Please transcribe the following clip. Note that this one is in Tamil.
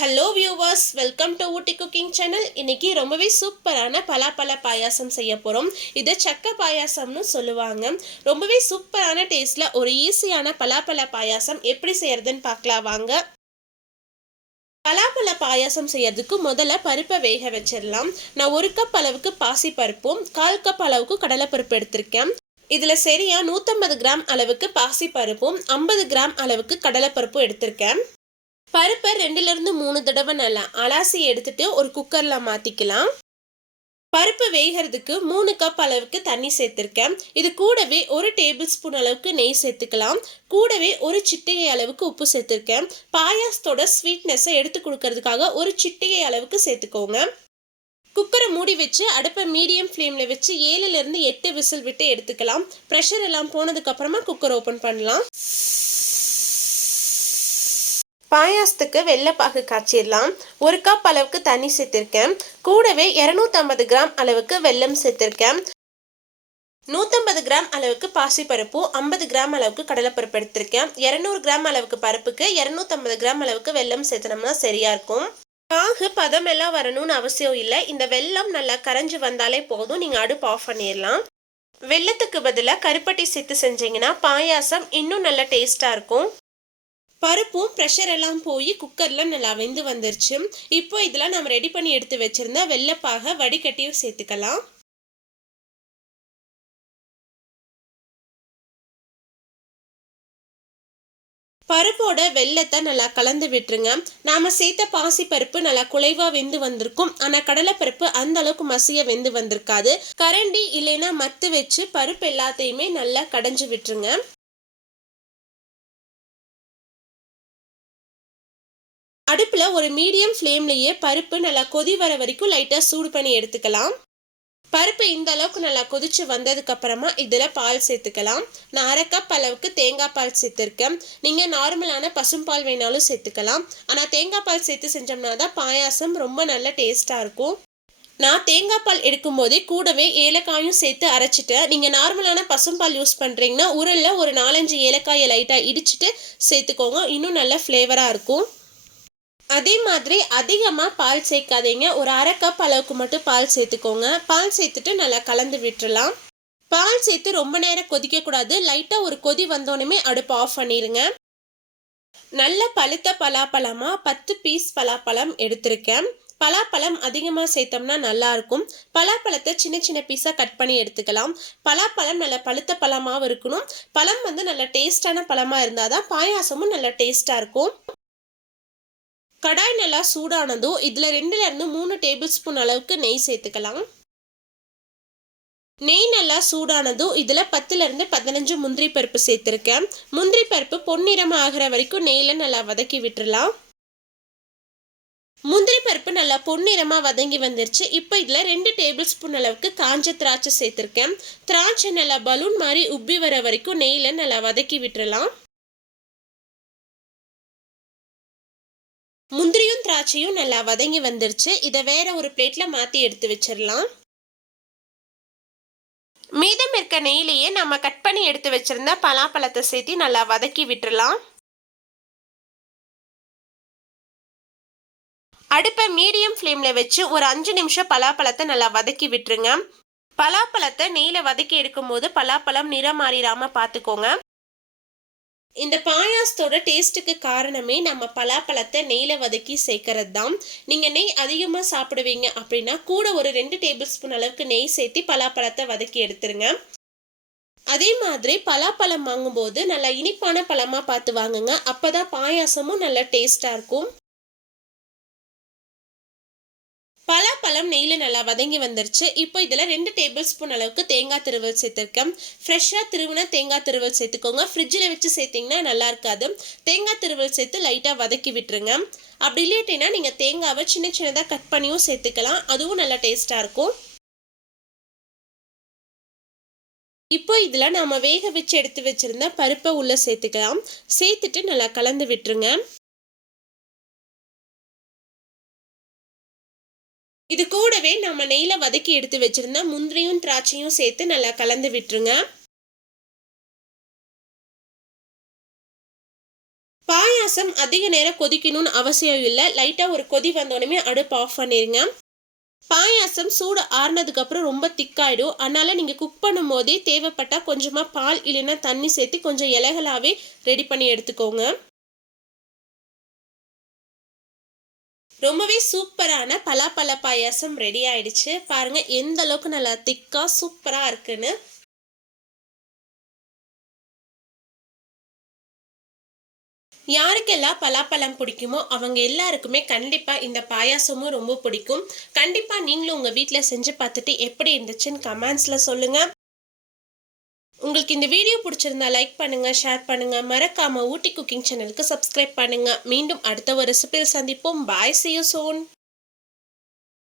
Hello viewers, welcome to Ooty cooking channel. இன்னைக்கு ரொம்பவே சூப்பரான பலாப்பழ பாயாசம் செய்ய போகிறோம். இது சக்க பாயாசம்னு சொல்லுவாங்க. ரொம்பவே சூப்பரான டேஸ்ட்ல ஒரு ஈஸியான பலாப்பழ பாயாசம் எப்படி செய்யறதுன்னு பார்க்கலாம் வாங்க. பலாப்பழ பாயாசம் செய்யறதுக்கு முதல்ல பருப்பை வேக வச்சிடலாம். நான் 1 கப் அளவுக்கு பாசி பருப்பும் 1/4 கப் அளவுக்கு கடலைப்பருப்பு எடுத்திருக்கேன். இதுல சரியா 150 கிராம் அளவுக்கு பாசி பருப்பும் 50 கிராம் அளவுக்கு கடலைப்பருப்பும் எடுத்திருக்கேன். பருப்பை 2லிருந்து 3 தடவை நல்லா அலாசி எடுத்துட்டு ஒரு குக்கர்ல மாத்திக்கலாம். பருப்பு வேகிறதுக்கு 3 கப் அளவுக்கு தண்ணி சேர்த்திருக்கேன். இது கூடவே 1 டேபிள் ஸ்பூன் அளவுக்கு நெய் சேர்த்துக்கலாம். கூடவே 1 சிட்டிகை அளவுக்கு உப்பு சேர்த்திருக்கேன். பாயாசத்தோட ஸ்வீட்னஸை எடுத்து கொடுக்கறதுக்காக 1 சிட்டிகை அளவுக்கு சேர்த்துக்கோங்க. குக்கரை மூடி வச்சு அடுப்பை மீடியம் ஃப்ளேம்ல வச்சு 7லிருந்து 8 விசில் விட்டு எடுத்துக்கலாம். ப்ரெஷர் எல்லாம் போனதுக்கு அப்புறமா குக்கர் ஓபன் பண்ணலாம். பாயாசத்துக்கு வெள்ளைப்பாகு காய்ச்சிடலாம். 1 கப் அளவுக்கு தண்ணி சேர்த்திருக்கேன். கூடவே 250 கிராம் அளவுக்கு வெல்லம் சேர்த்திருக்கேன். 150 கிராம் அளவுக்கு பாசிப்பருப்பு, 50 கிராம் அளவுக்கு கடலைப்பருப்பு எடுத்திருக்கேன். 200 கிராம் அளவுக்கு பருப்புக்கு 250 கிராம் அளவுக்கு வெல்லம் சேர்த்தனோம்னா சரியா இருக்கும். பாகு பதம் எல்லாம் வரணும்னு அவசியம் இல்லை. இந்த வெல்லம் நல்லா கரைஞ்சு வந்தாலே போதும். நீங்க அடுப்பு ஆஃப் பண்ணிடலாம். வெல்லத்துக்கு பதிலாக கருப்பட்டி சேர்த்து செஞ்சீங்கன்னா பாயாசம் இன்னும் நல்ல டேஸ்டா இருக்கும். பருப்பும் ப்ரெஷர் எல்லாம் போய் குக்கர்ல நல்லா வெந்து வந்துருச்சு. இப்போ இதெல்லாம் நம்ம ரெடி பண்ணி எடுத்து வச்சிருந்த வெள்ளைப்பாக வடிகட்டியும் சேர்த்துக்கலாம். பருப்போட வெள்ளத்தை நல்லா கலந்து விட்டுருங்க. நாம சேர்த்த பாசி பருப்பு நல்லா குலைவா வெந்து வந்திருக்கும். ஆனா கடலைப்பருப்பு அந்த அளவுக்கு மசிய வெந்து வந்திருக்காது. கரண்டி இல்லைன்னா மத்து வச்சு பருப்பு எல்லாத்தையுமே நல்லா கடைஞ்சு விட்டுருங்க. அடுப்புல ஒரு மீடியம் ஃப்ளேம்லயே பருப்பு நல்லா கொதி வர வரைக்கும் லைட்டா சூடு பண்ணி எடுத்துக்கலாம். பருப்பு இந்த அளவுக்கு நல்லா கொதிச்சு வந்ததுக்கு அப்புறமா இதுல பால் சேர்த்துக்கலாம். நான் 1/2 கப் அளவுக்கு தேங்காய் பால் சேர்த்திருக்கேன். நீங்க நார்மலான பசும்பால் வேணாலும் சேர்த்துக்கலாம். ஆனா தேங்காய் பால் சேர்த்து செஞ்சோம்னா தான் பாயாசம் ரொம்ப நல்ல டேஸ்டா இருக்கும். நான் தேங்காய் பால் எடுக்கும் போதே கூடவே ஏலக்காயும் சேர்த்து அரைச்சிட்டேன். நீங்க நார்மலான பசும்பால் யூஸ் பண்றீங்கன்னா உரல்ல ஒரு 4-5 ஏலக்காயை லைட்டா இடிச்சிட்டு சேர்த்துக்கோங்க. இன்னும் நல்ல ஃப்ளேவரா இருக்கும். அதே மாதிரி அதிகமா பால் சேர்க்காதீங்க. ஒரு 1/2 கப் அளவுக்கு மட்டும் பால் சேர்த்துக்கோங்க. பால் சேர்த்துட்டு நல்லா கலந்து விட்டுறலாம். பால் சேர்த்து ரொம்ப நேரம் கொதிக்க கூடாது. லைட்டா ஒரு கொதி வந்தோடனே அடுப்பு ஆஃப் பண்ணிருங்க. நல்ல பழுத்த பலாப்பழமா 10 பீஸ் பலாப்பழம் எடுத்திருக்கேன். பலாப்பழம் அதிகமா சேர்த்தோம்னா நல்லா இருக்கும். பலாப்பழத்தை சின்ன சின்ன பீஸா கட் பண்ணி எடுத்துக்கலாம். பலாப்பழம் நல்ல பழுத்த பழமாவும் இருக்கணும். பழம் நல்ல டேஸ்டான பழமா இருந்தாதான் பாயாசமும் நல்ல டேஸ்டா இருக்கும். கடாய் நல்லா சூடானதும் இதுல 2லிருந்து 3 டேபிள் ஸ்பூன் அளவுக்கு நெய் சேர்த்துக்கலாம். நெய் நல்லா சூடானதும் இதுல 10லிருந்து 15 முந்திரி பருப்பு சேர்த்திருக்கேன். முந்திரி பருப்பு பொன்னிறம் ஆகிற வரைக்கும் நெய்ல நல்லா வதக்கி விட்டுறலாம். முந்திரி பருப்பு நல்லா பொன்னிறமா வதங்கி வந்துருச்சு. இப்போ இதுல 2 டேபிள் ஸ்பூன் அளவுக்கு காஞ்ச திராட்சை சேர்த்திருக்கேன். திராட்சை நல்லா பலூன் மாதிரி உப்பி வர வரைக்கும் நெய்ல நல்லா வதக்கி விட்டுறலாம். முந்திரியும் திராட்சையும் நல்லா வதங்கி வந்துருச்சு. இதை வேற ஒரு பிளேட்ல மாத்தி எடுத்து வச்சிடலாம். மீதம் இருக்க நெய்லேயே நம்ம கட் பண்ணி எடுத்து வச்சிருந்த பலாப்பழத்தை சேர்த்து நல்லா வதக்கி விட்டுறலாம். அடுப்பை மீடியம் ஃப்ளேம்ல வச்சு ஒரு 5 நிமிஷம் பலாப்பழத்தை நல்லா வதக்கி விட்டுருங்க. பலாப்பழத்தை நெய்ல வதக்கி எடுக்கும் போது பலாப்பழம் நிறம் மாறிடாம பார்த்துக்கோங்க. இந்த பாயாசத்தோட டேஸ்ட்டுக்கு காரணமே நம்ம பலாப்பழத்தை நெய்ல வதக்கி சேர்க்கறது தான். நீங்க நெய் அதிகமா சாப்பிடுவீங்க அப்படின்னா கூட ஒரு 2 டேபிள் ஸ்பூன் அளவுக்கு நெய் சேர்த்து பலாப்பழத்தை வதக்கி எடுத்துருங்க. அதே மாதிரி பலாப்பழம் வாங்கும்போது நல்லா இனிப்பான பழமா பார்த்து வாங்குங்க. அப்பதான் பாயாசமும் நல்ல டேஸ்டா இருக்கும். பலாப்பழம் நெய்ல நல்லா வதங்கி வந்துருச்சு. இப்போ இதுல 2 டேபிள் ஸ்பூன் அளவுக்கு தேங்காய் துருவல் சேர்த்திருக்கேன். ஃப்ரெஷ்ஷா திருவின தேங்காய் துருவல் சேர்த்துக்கோங்க. ஃப்ரிட்ஜில் வச்சு சேர்த்தீங்கன்னா நல்லா இருக்காது. தேங்காய் துருவல் சேர்த்து லைட்டா வதக்கி விட்டுருங்க. அப்படி இல்லாட்டினா நீங்க தேங்காவை சின்ன சின்னதா கட் பண்ணியும் சேர்த்துக்கலாம். அதுவும் நல்லா டேஸ்டா இருக்கும். இப்போ இதுல நாம வேக வச்சு எடுத்து வச்சிருந்த பருப்பை உள்ள சேர்த்துக்கலாம். சேர்த்துட்டு நல்லா கலந்து விட்டுருங்க. இது கூடவே நம்ம நெய்ல வதக்கி எடுத்து வச்சிருந்த முந்திரியும் திராட்சையும் சேர்த்து நல்லா கலந்து விட்டுருங்க. பாயாசம் பாயாசம் அதிக நேரம் கொதிக்கணும்னு அவசியம் இல்லை. லைட்டாக ஒரு கொதி வந்தோடனே அடுப்பு ஆஃப் பண்ணிடுங்க. பாயாசம் சூடு ஆறுனதுக்கு அப்புறம் ரொம்ப திக்காயிடும். அதனால நீங்கள் குக் பண்ணும் போதே தேவைப்பட்டால் கொஞ்சமாக பால் இல்லைன்னா தண்ணி சேர்த்து கொஞ்சம் இலகலாவே ரெடி பண்ணி எடுத்துக்கோங்க. ரொம்பவே சூப்பரான பலாப்பழ பாயாசம் ரெடி ஆயிடுச்சு. பாருங்க எந்த அளவுக்கு நல்லா திக்கா சூப்பரா இருக்குன்னு. யாருக்கெல்லாம் பலாப்பழம் பிடிக்குமோ அவங்க எல்லாருக்குமே கண்டிப்பா இந்த பாயாசமும் ரொம்ப பிடிக்கும். கண்டிப்பா நீங்களும் உங்க வீட்டில் செஞ்சு பார்த்துட்டு எப்படி இருந்துச்சுன்னு கமெண்ட்ஸ்ல சொல்லுங்க. உங்களுக்கு இந்த வீடியோ பிடிச்சிருந்தா லைக் பண்ணுங்க, ஷேர் பண்ணுங்க, மறக்காம ஊட்டி குக்கிங் சேனலுக்கு சப்ஸ்கிரைப் பண்ணுங்க. மீண்டும் அடுத்த ஒரு ரெசிபியில் சந்திப்போம். பாய், see you soon.